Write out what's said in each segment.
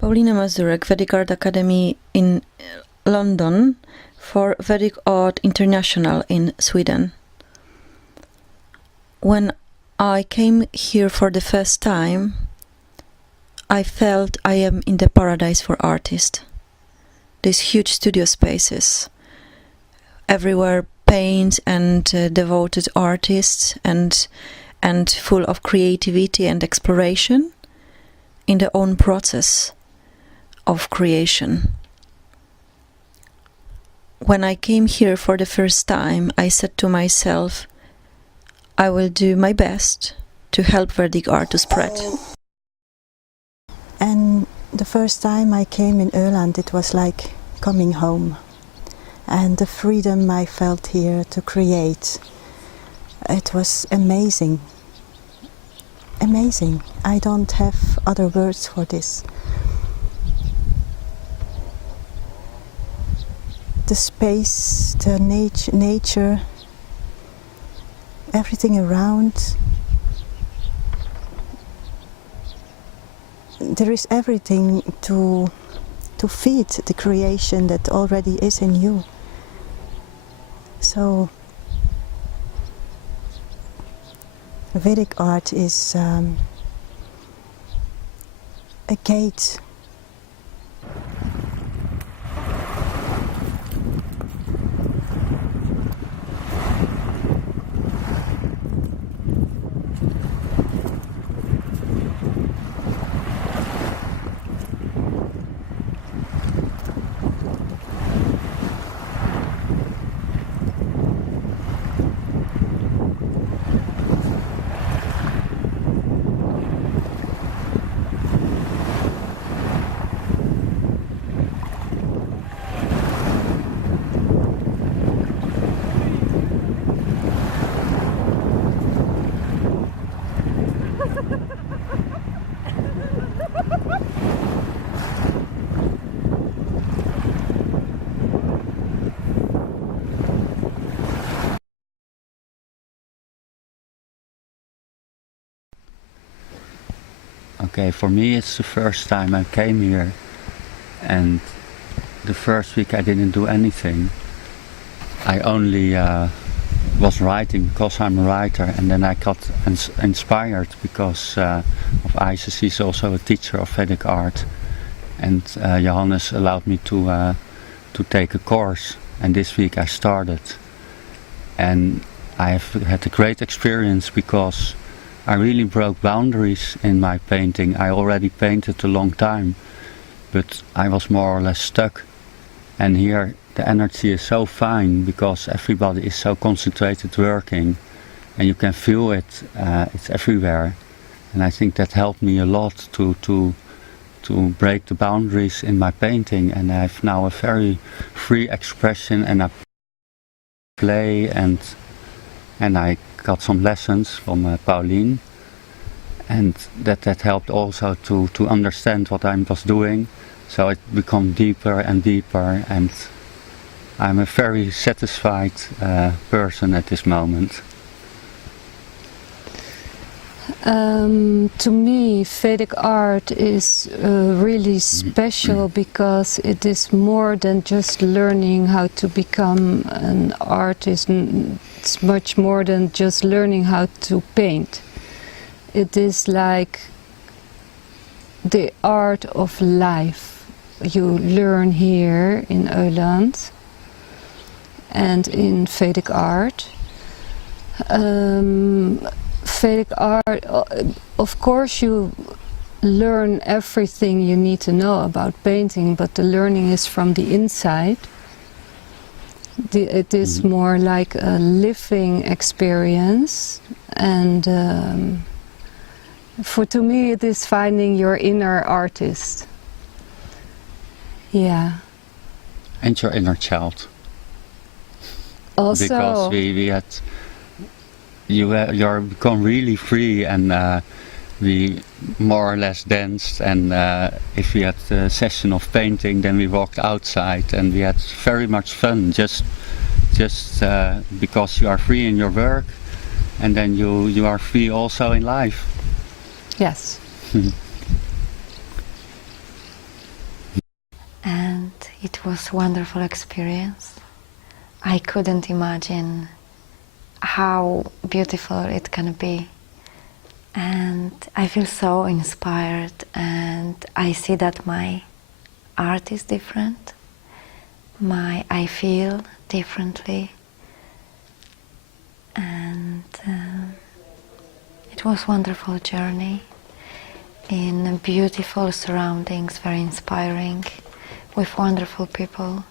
Paulina Mazurek, Vedic Art Academy in London for Vedic Art International in Sweden. When I came here for the first time, I felt I am in the paradise for artists. These huge studio spaces, everywhere paint and devoted artists and full of creativity and exploration in their own process of creation. When I came here for the first time, I said to myself, I will do my best to help Vedic art to spread. And the first time I came in Oland, it was like coming home. And the freedom I felt here to create, it was amazing. Amazing. I don't have other words for this. The space, the nature, everything around. There is everything to feed the creation that already is in you. So Vedic art is a gate. Okay, for me it's the first time I came here, and the first week I didn't do anything. I only was writing because I'm a writer, and then I got inspired because of Isis. He's also a teacher of Vedic art, and Johannes allowed me to take a course, and this week I started. And I have had a great experience because I really broke boundaries in my painting. I already painted a long time, but I was more or less stuck. And here the energy is so fine because everybody is so concentrated working, and you can feel it. It's everywhere, and I think that helped me a lot to break the boundaries in my painting. And I have now a very free expression, and I play and I got some lessons from Pauline, and that helped also to understand what I was doing, so it became deeper and deeper, and I'm a very satisfied person at this moment. To me, Vedic art is really special because it is more than just learning how to become an artist. It's much more than just learning how to paint. It is like the art of life you learn here in Oland and in Vedic art. Vedic art, of course you learn everything you need to know about painting, but the learning is from the inside. It is more like a living experience, and to me it is finding your inner artist. Yeah. And your inner child. Also. Because we had, you're become really free, and we more or less danced, and if we had a session of painting, then we walked outside, and we had very much fun, just because you are free in your work, and then you are free also in life. Yes. It was a wonderful experience. I couldn't imagine how beautiful it can be. And I feel so inspired, and I see that my art is different. I feel differently. And it was a wonderful journey in beautiful surroundings, very inspiring, with wonderful people.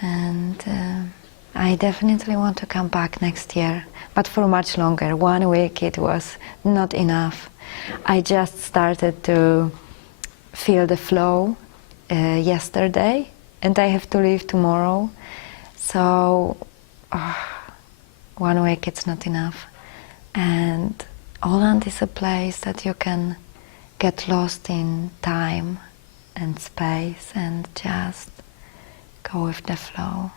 And I definitely want to come back next year, but for much longer. 1 week it was not enough. I just started to feel the flow yesterday, and I have to leave tomorrow. So 1 week it's not enough. And Oland is a place that you can get lost in time and space and just go with the flow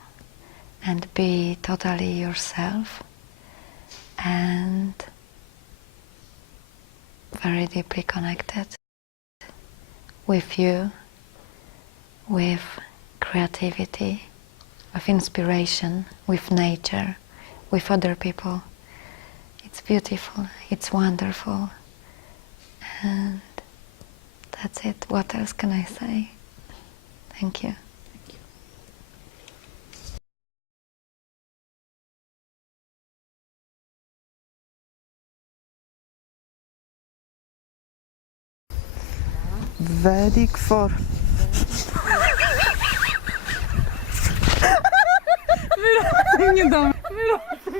and be totally yourself and very deeply connected with you, with creativity, with inspiration, with nature, with other people. It's beautiful, it's wonderful, and that's it. What else can I say? Thank you. Vedic for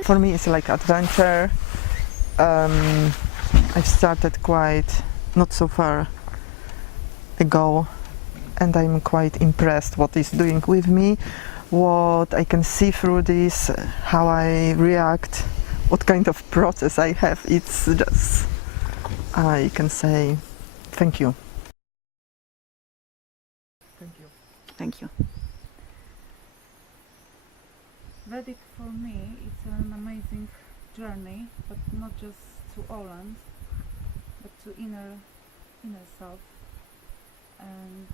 for me it's like adventure. I started quite not so far ago, and I'm quite impressed what it's doing with me, what I can see through this, how I react, what kind of process I have. It's just, I can say thank you. Thank you. Vedic for me, it's an amazing journey, but not just to Oland, but to inner self, and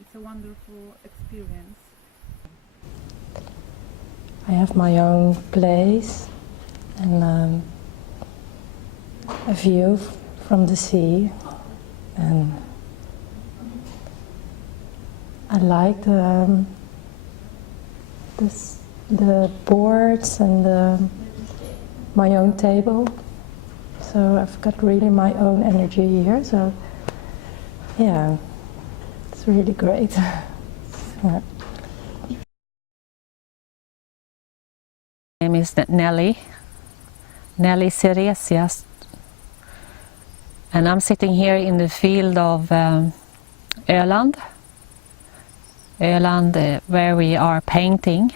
it's a wonderful experience. I have my own place and a view from the sea, and I like the boards and my own table. So I've got really my own energy here. So yeah, it's really great. Yeah. My name is Nelly Siresias, and I'm sitting here in the field of Oland, where we are painting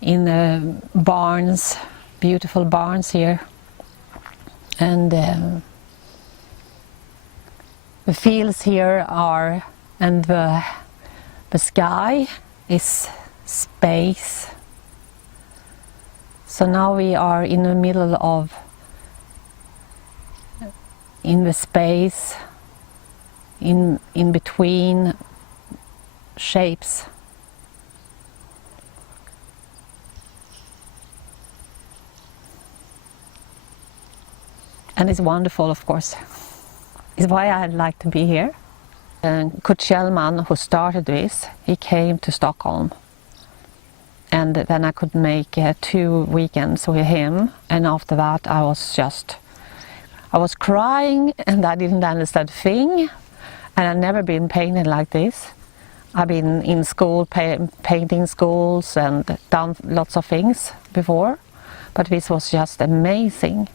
in the barns, beautiful barns here, and the fields here are, and the sky is space. So now we are in the middle of, in the space, in between shapes. And it's wonderful, of course. It's why I'd like to be here. And Kurt Kjellman, who started this, he came to Stockholm. And then I could make 2 weekends with him. And after that I was crying, and I didn't understand a thing. And I've never been painted like this. I've been in school, painting schools, and done lots of things before. But this was just amazing.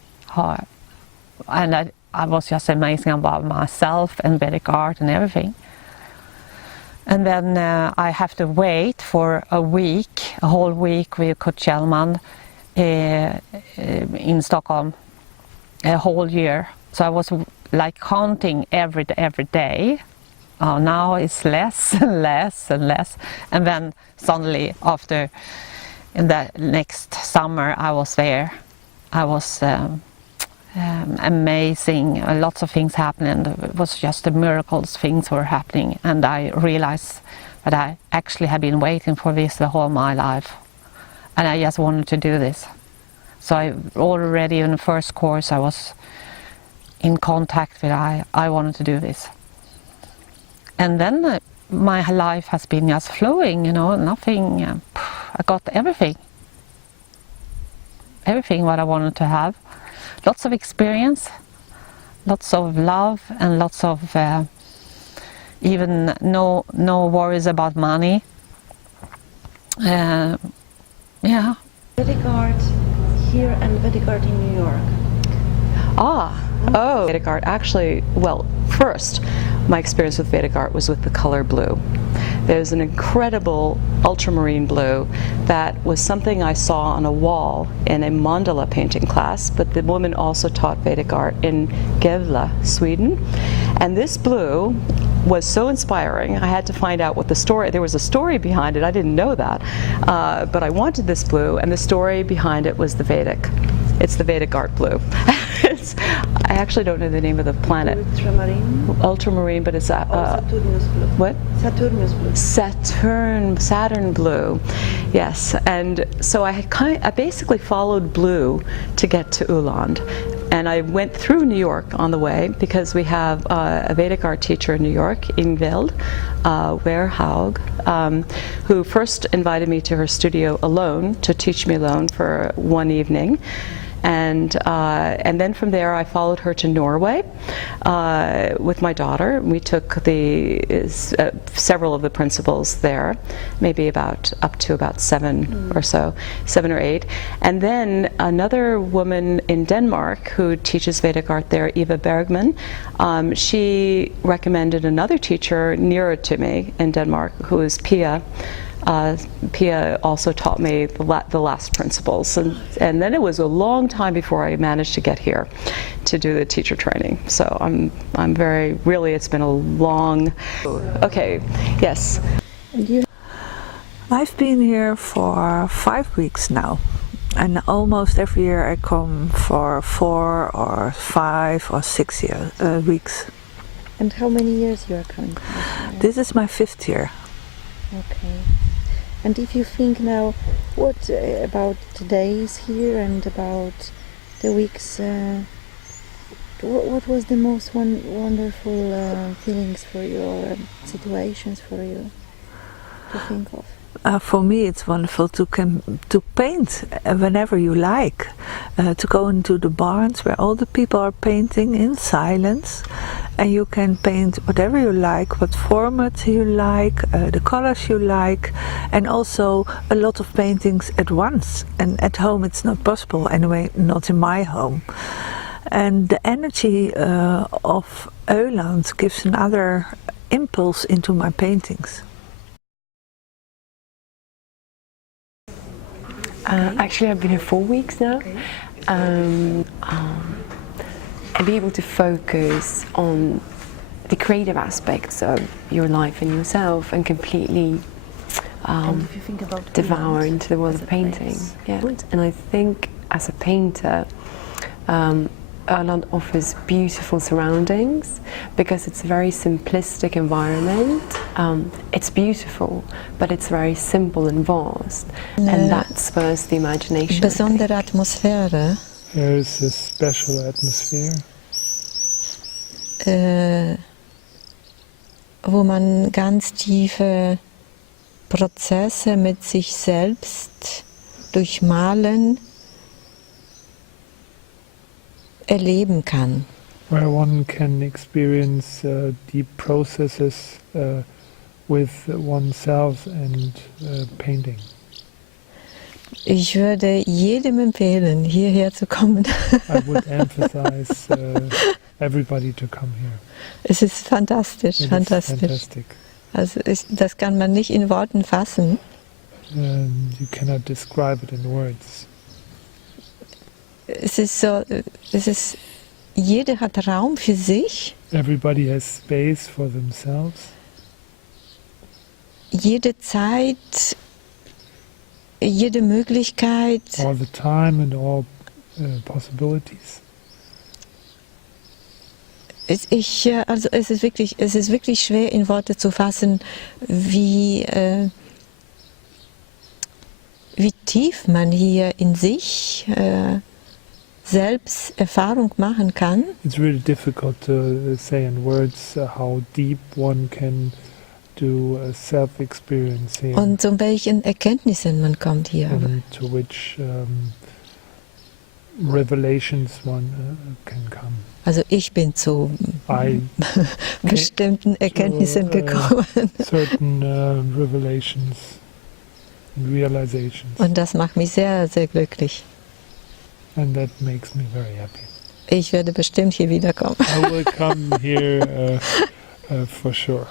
And I was just amazing about myself and Vedic art and everything. And then I have to wait for a whole week with Kurt Kjellman in Stockholm, a whole year. So I was like counting every day. Oh, now it's less and less and less. And then suddenly, after in the next summer, I was there. I was amazing. Lots of things happened, and it was just the miracles. Things were happening, and I realized that I actually had been waiting for this the whole my life, and I just wanted to do this. So I already in the first course I was in contact with I wanted to do this, and then my life has been just flowing, you know, nothing. I got everything what I wanted to have. Lots of experience, lots of love, and lots of even no worries about money. Yeah. Vedic art here and Vedic art in New York. Vedic art. Actually, well, first, my experience with Vedic art was with the color blue. There's an incredible ultramarine blue that was something I saw on a wall in a mandala painting class, but the woman also taught Vedic art in Gävle, Sweden. And this blue was so inspiring. I had to find out what the story, there was a story behind it, I didn't know that, but I wanted this blue, and the story behind it was the Vedic. It's the Vedic art blue. I actually don't know the name of the planet. Ultramarine? Ultramarine, but it's Saturnus blue. what? Saturnus blue. Saturn blue, yes. And so I basically followed blue to get to Oland, and I went through New York on the way because we have a Vedic art teacher in New York, Ingvild Werhaug, who first invited me to her studio alone to teach me alone for one evening. And then from there I followed her to Norway with my daughter. We took several of the principles there, maybe up to about 7 or so, 7 or 8. And then another woman in Denmark who teaches Vedic art there, Eva Bergman, she recommended another teacher nearer to me in Denmark, who is Pia. Pia also taught me the last principles, and then it was a long time before I managed to get here to do the teacher training. So I'm very, really, it's been a long. Okay, yes. I've been here for 5 weeks now, and almost every year I come for 4 or 5 or 6 weeks. And how many years you are coming? This is my 5th year. Okay. And if you think now, what about the days here and about the weeks, what was the most wonderful feelings for you, or situations for you to think of? For me it's wonderful to paint whenever you like, to go into the barns where all the people are painting in silence, and you can paint whatever you like, what format you like, the colors you like, and also a lot of paintings at once. And at home it's not possible, anyway, not in my home. And the energy of Oland gives another impulse into my paintings. Actually, I've been here 4 weeks now. And be able to focus on the creative aspects of your life and yourself, and completely devour into the world of painting. Yeah. And I think as a painter, Oland offers beautiful surroundings because it's a very simplistic environment. It's beautiful, but it's very simple and vast, and that spurs the imagination. Besondere Atmosphäre. There is a special atmosphere. Wo man ganz tiefe Prozesse mit sich selbst durch Malen erleben kann. Where one can experience deep processes with oneself and painting. Ich würde jedem empfehlen, hierher zu kommen. I would emphasize everybody to come here. Es ist fantastisch, It fantastisch. is fantastic. Also das kann man nicht in Worten fassen. You cannot describe it in words. Es ist so, jeder hat Raum für sich. Everybody has space for themselves. Jede Zeit, jede Möglichkeit. All the time and all possibilities. Also es ist wirklich schwer in Worte zu fassen, wie tief man hier in sich selbst Erfahrung machen kann. It's really difficult to say in words how deep one can do a self-experience here. Und zu welchen Erkenntnissen man kommt hier. And to which revelations one can come. Also ich bin zu bestimmten Erkenntnissen gekommen. Certain revelations and realizations. Und das macht mich sehr, sehr glücklich. And that makes me very happy. Ich werde bestimmt hier wiederkommen. I will come here for sure.